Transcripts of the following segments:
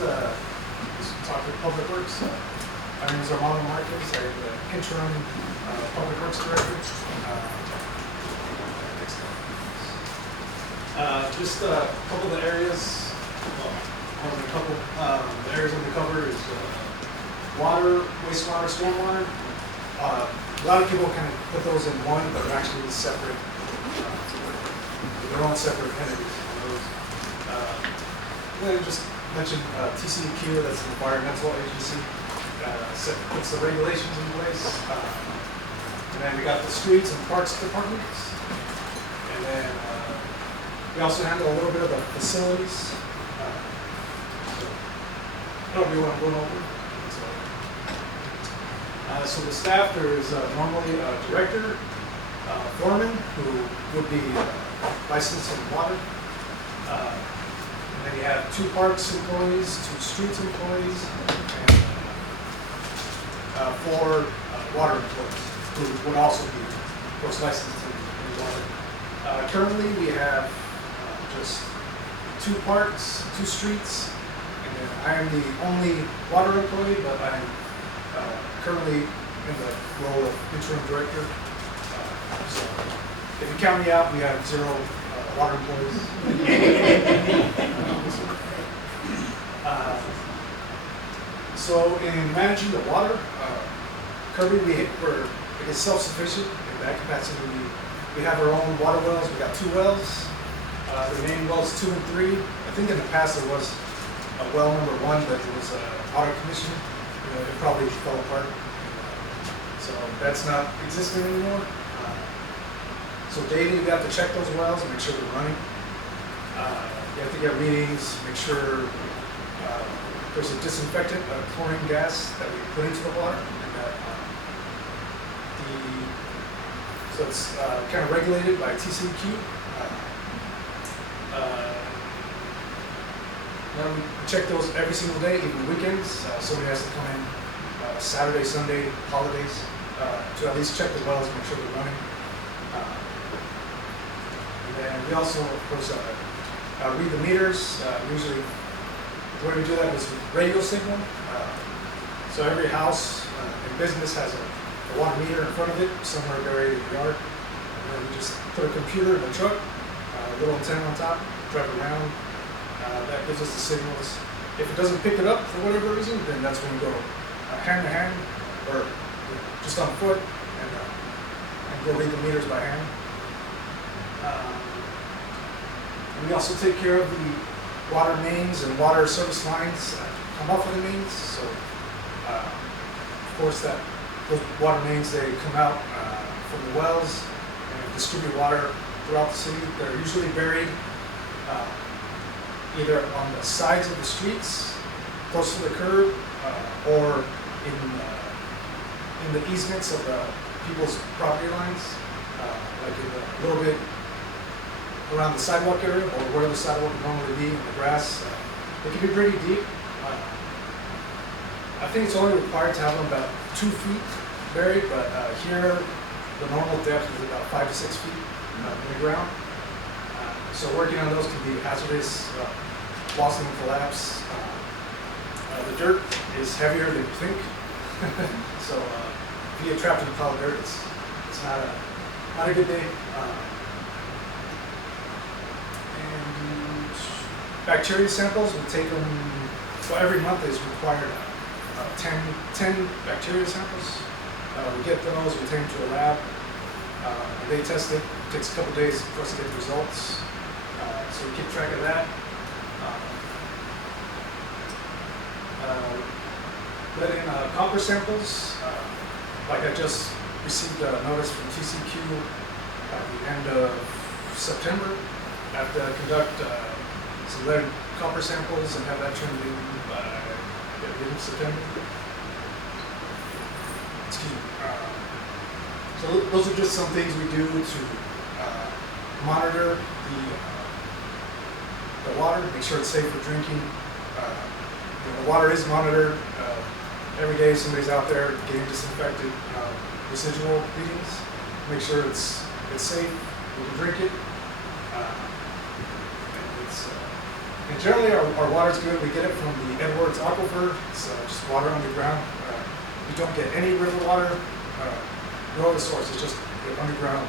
just talk to Public Works. My name is Armando Marquez. I'm the interim Public Works Director. Just a couple of the areas. Well, a couple the areas I'm going to cover is water, wastewater, stormwater. A lot of people kind of put those in one, but they're actually separate. They're all separate entities. And then just mention TCEQ, that's the environmental agency, puts the regulations in place. And then we got the streets and parks departments. And then we also handle a little bit of the facilities. That'll be what I'm going over. So the staff, there is normally a director, foreman, who would be licensed in water. And then you have 2 parks employees, 2 streets employees, and 4 water employees, who would also be, of course, licensed in water. Currently, we have just 2 parks, 2 streets, and then I am the only water employee, but I'm currently in the role of interim director. So if you count me out, we have 0 water employees. So in managing the water, Kirby, we're self-sufficient in that capacity. We have our own water wells. We got 2 wells. The main wells 2 and 3. I think in the past there was a well number 1, but it was out of commission. It probably fell apart. So that's not existing anymore. So daily we have to check those wells and make sure they're running. You have to get readings, make sure there's a disinfectant, chlorine gas that we put into the water, and that so it's kind of regulated by TCEQ. Now we check those every single day, even weekends. Somebody has to come in Saturday, Sunday, holidays, to at least check the wells and make sure they're running. And then we also, of course, read the meters. Usually, the way we do that is with radio signal. So every house and business has a water meter in front of it, somewhere buried in the yard. And then we just put a computer in the truck, a little antenna on top, drive it around. That gives us the signals. If it doesn't pick it up for whatever reason, then that's when we go hand to hand, or just on foot, and go read the meters by hand. And we also take care of the water mains and water service lines that come off of the mains. So, of course, those water mains, they come out from the wells and distribute water throughout the city. They're usually buried either on the sides of the streets, close to the curb, or in the easements of the people's property lines, like a little bit around the sidewalk area, or where the sidewalk would normally be in the grass. It can be pretty deep. I think it's only required to have them about 2 feet buried, but here the normal depth is about 5 to 6 feet in the ground. So working on those can be hazardous, walls can collapse. The dirt is heavier than you think, so if you get trapped in the pile of dirt, it's not a good day. And bacteria samples, we take them. So every month is required 10 bacteria samples. We get those, we take them to a lab, and they test it. It takes a couple days for us to get the results. So we keep track of that. Let in copper samples. Like I just received a notice from TCEQ at the end of September. I have to conduct some lead copper samples and have that turned in by the end of September. Excuse me. So those are just some things we do to monitor the water, make sure it's safe for drinking. The water is monitored. Every day somebody's out there getting disinfected residual readings, make sure it's safe, we can drink it. And generally our water's good. We get it from the Edwards Aquifer. It's just water underground. We don't get any river water, no other source. It's just underground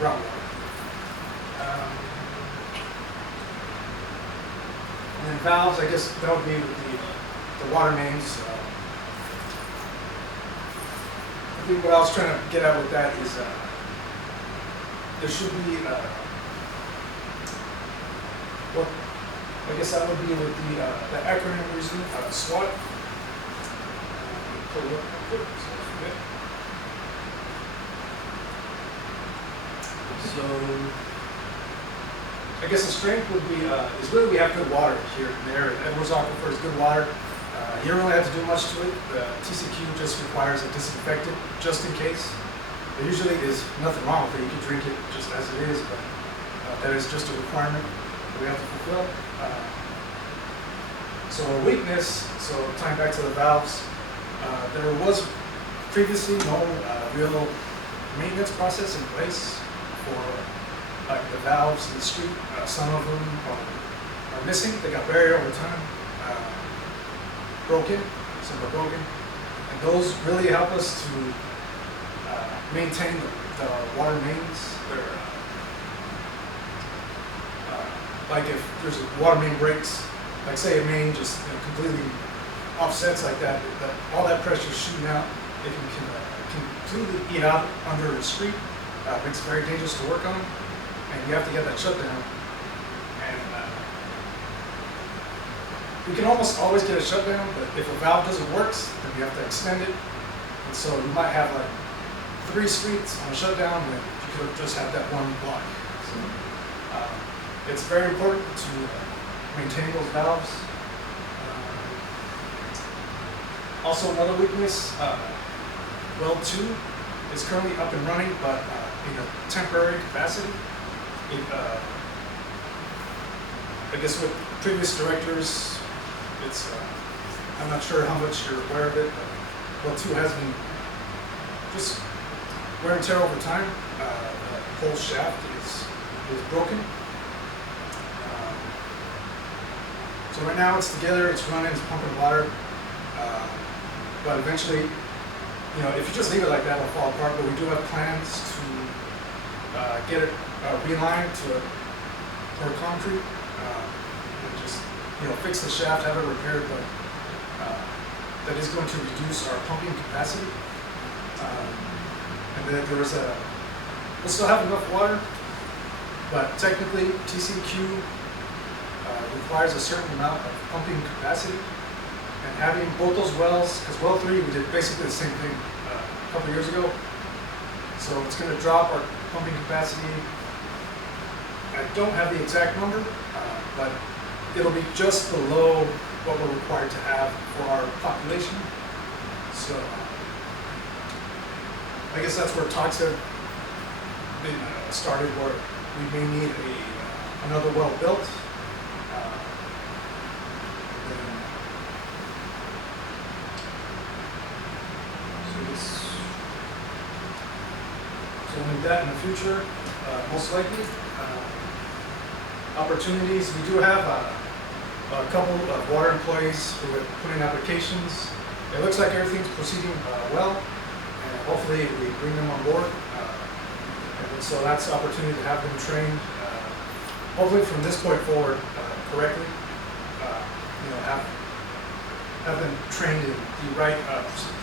groundwater. And then valves, I guess that would be with the water mains. I think what I was trying to get at with that is there should be, well, I guess that would be with the acronym reason, SWAT. Pull it up real quick, so I forget. So, I guess the strength would be, is really we have good water here and there. Edwards Aquifer is good water. You don't really have to do much to it. The TCQ just requires a disinfectant, just in case. There usually is nothing wrong with it. You can drink it just as it is, but that is just a requirement that we have to fulfill. So a weakness, so tying back to the valves, there was previously no real maintenance process in place for the valves in the street. Some of them are missing. They got buried over time. Broken, some are broken, and those really help us to maintain the water mains. They're, like if there's a water main breaks, like say a main just completely offsets like that, all that pressure is shooting out. It can completely eat out under the street. Makes it very dangerous to work on, and you have to get that shut down. We can almost always get a shutdown, but if a valve doesn't work, then you have to extend it. And so you might have like 3 streets on a shutdown when you could have just had that one block. So it's very important to maintain those valves. Also another weakness, well 2 is currently up and running, but in a temporary capacity. I guess with previous directors, it's, I'm not sure how much you're aware of it, but well 2 has been just wear and tear over time. The whole shaft is broken. So right now it's together, it's running, it's pumping water, but eventually, you know, if you just leave it like that, it'll fall apart. But we do have plans to get it relined to pour concrete. Fix the shaft, have it repaired, but that is going to reduce our pumping capacity. And then we'll still have enough water, but technically TCQ requires a certain amount of pumping capacity. And having both those wells, because well 3 we did basically the same thing a couple years ago, so it's going to drop our pumping capacity. I don't have the exact number, but it'll be just below what we're required to have for our population. So I guess that's where talks have been started, where we may need another well built. So we'll need that in the future, most likely. Opportunities, we do have a couple of water employees who have put in applications. It looks like everything's proceeding well, and hopefully we bring them on board. And so that's the opportunity to have them trained, hopefully from this point forward correctly. Have them trained in the right,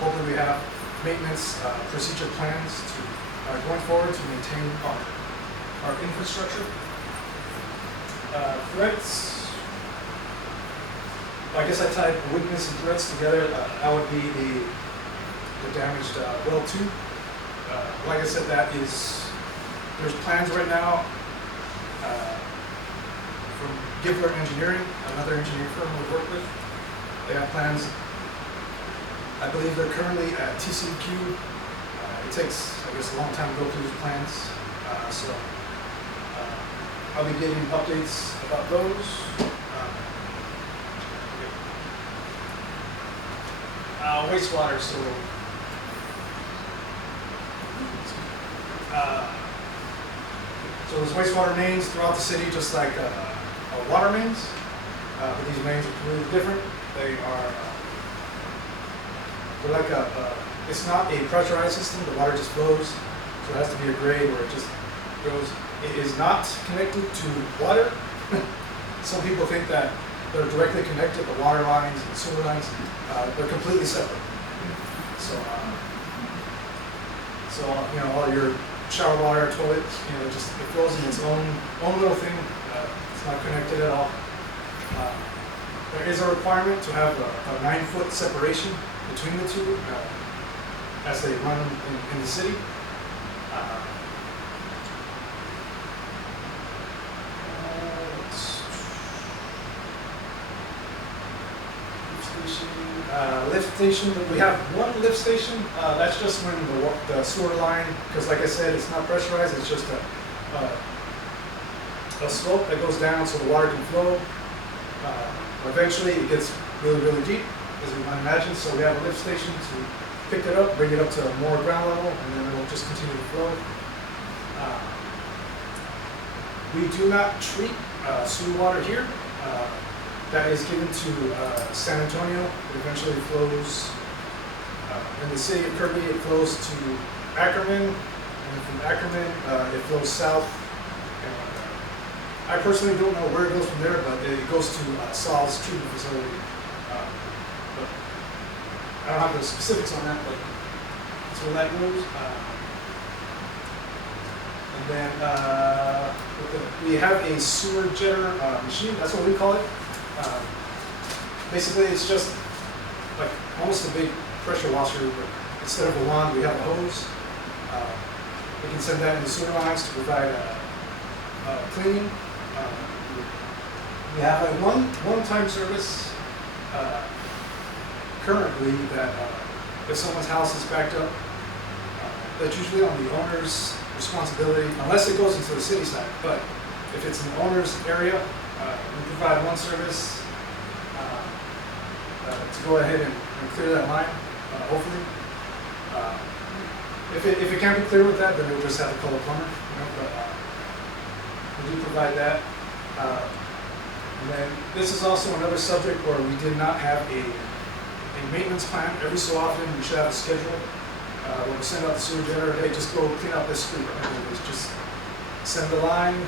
hopefully we have maintenance procedure plans to going forward to maintain our infrastructure. Threats, I guess I tied weakness and threats together. That would be the damaged well 2. Like I said, there's plans right now from Gibbler Engineering, another engineering firm we work with. They have plans. I believe they're currently at TCQ. It takes, I guess, a long time to go through these plans. So I'll be giving updates about those. Wastewater, so there's wastewater mains throughout the city, just like water mains. but these mains are completely different. They are they're like it's not a pressurized system. The water just flows, so it has to be a grade where it just goes. It is not connected to water. Some people think that they're directly connected, the water lines and sewer lines. They're completely separate. So, you know, all your shower water, toilet, you know, just it flows in its own little thing. It's not connected at all. There is a requirement to have a 9-foot separation between the two as they run in the city. Lift station. We have one lift station. That's just when the sewer line, because like I said, it's not pressurized. It's just a slope that goes down so the water can flow. Eventually, it gets really, really deep, as you might imagine. So we have a lift station to pick it up, bring it up to more ground level, and then it will just continue to flow. We do not treat sewer water here. That is given to San Antonio. It eventually flows in the city of Kirby. It flows to Ackerman, and from Ackerman it flows south. And, I personally don't know where it goes from there, but it goes to Saul's treatment facility. But I don't have the specifics on that, but that's where that goes. And then we have a sewer jetter machine. That's what we call it. Basically, it's just like almost a big pressure washer, but instead of a wand, we have a hose. We can send that in the sewer lines to provide cleaning. We have a one-time service currently that if someone's house is backed up, that's usually on the owner's responsibility, unless it goes into the city side. But if it's an owner's area, we provide one service to go ahead and clear that line, hopefully. If it can't be clear with that, then we'll just have to call a plumber. You know, but we do provide that. And then this is also another subject where we did not have a maintenance plan. Every so often we should have a schedule. When we send out the sewer generator, hey, just go clean out this street. Right? Just send the line,